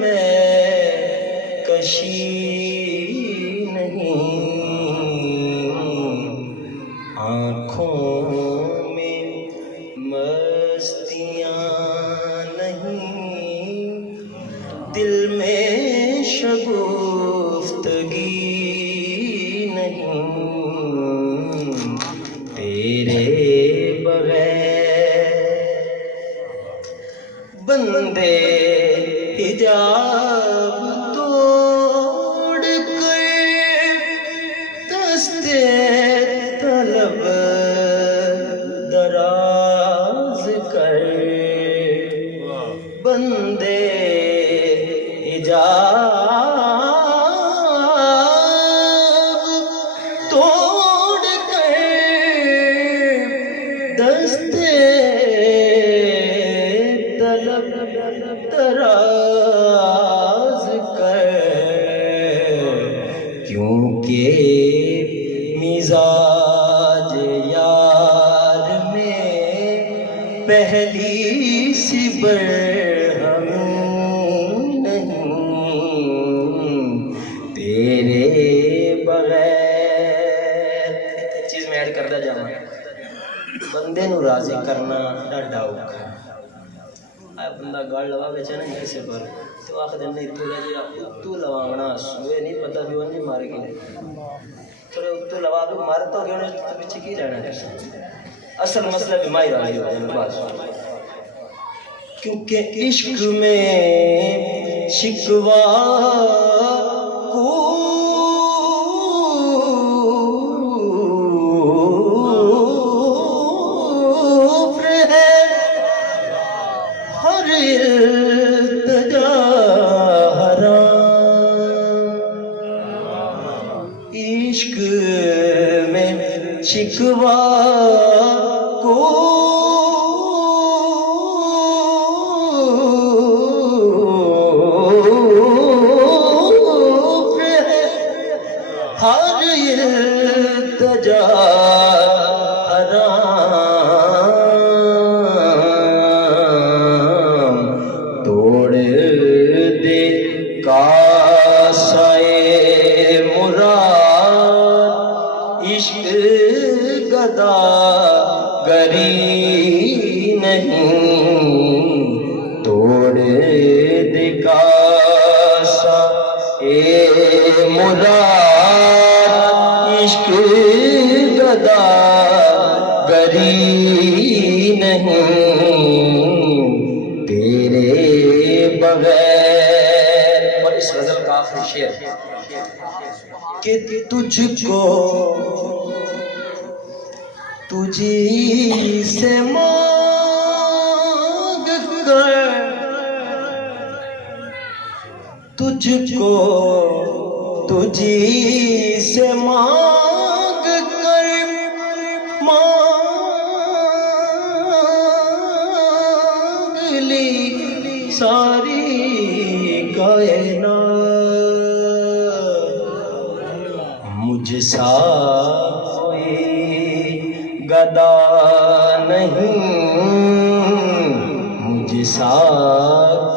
میں کشی نہیں، آنکھوں میں مستیاں نہیں، دل میں شگفتگی نہیں، تیرے بغیر بندے حجاب توڑ کر دستے طلب دراز کر، بندے حجاب توڑ کر دستے طلب دراز کر، کیونکہ مزاج یار میں پہلی سی برہم نہیں، تیرے بغیر ایک چیز میں ایڈ کرتا جاواں، بندے نو راضی کرنا ڈاڈا اوکھا ہے۔ بندہ گل لوا بیچا نا کسی پر تو آخ دن اتو لے جی اتو لوانا سوئے نہیں پتہ بھی وہ نہیں مار گئے، تھوڑے اتو لوا بھی مار تو گئے تو پیچھے کی رہنا ہے، اصل مسئلہ بیماری راضی ہو جائے بس، کیونکہ عشق میں شکوا عشق میں شکوا کفر ہے، ہر التجا حرام، توڑ دے کاسائے عشق گدا گری نہیں، توڑ دے کاسا اے مراد، عشق گدا گری نہیں، تیرے بغیر۔ اور اس غزل کا آخری شعر کہ تجھ کو تجھی سے مانگ کر، تجھ کو تجھی سے مانگ کر، مانگ لی ساری کائنات، مجھ سا کوئی گدا نہیں، مجھ سا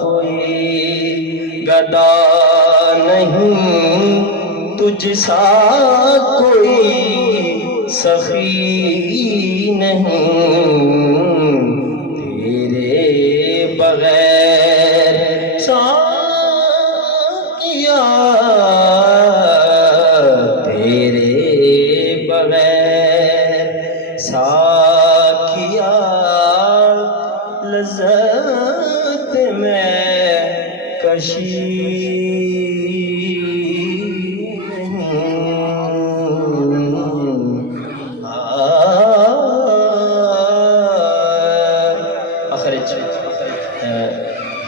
کوئی گدا نہیں، تجھ سا کوئی سخی نہیں، تیرے بغیر ساقیا، تیرے بغیر ساقیا لذت میں کشی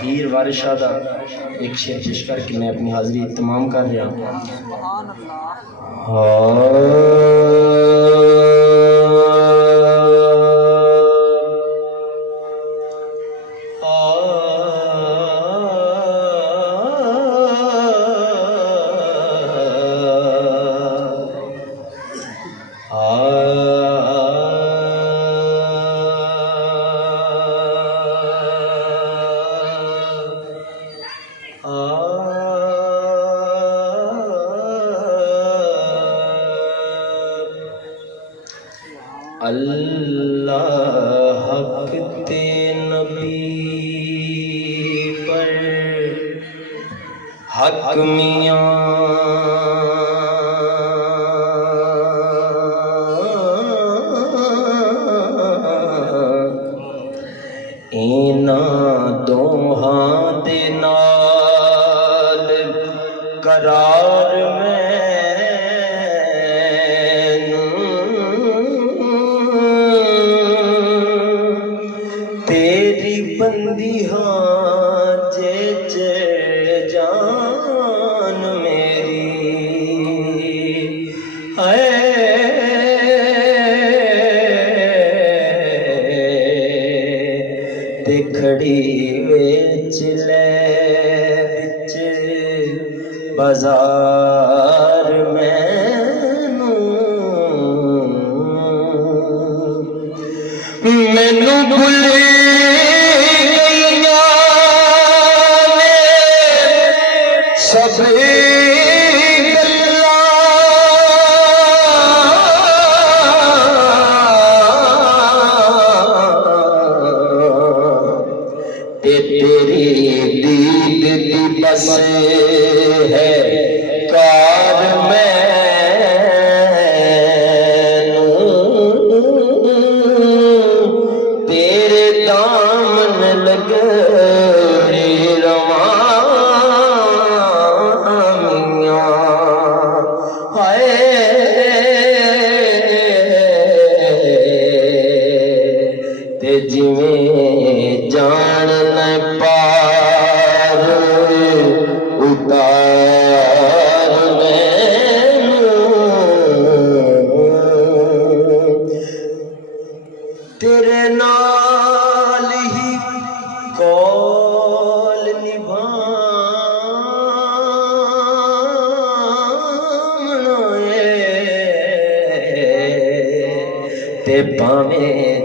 ہیر وارث شاہ دا ایک شعر پیش کر کے میں اپنی حاضری تمام کر رہا ہوں۔ اللہ حق تے نبی پر حق میاں اینا دوہاں دے نال قرار بندی ہاں جے جان میری تے کھڑی وچ لے وچ بازار مینوں بھلے تیری دید دی بس ہے کار تیرے دامن لگ جویں جان نہ پار اتار تیرے نال ہی قول نبھانا تے پاویں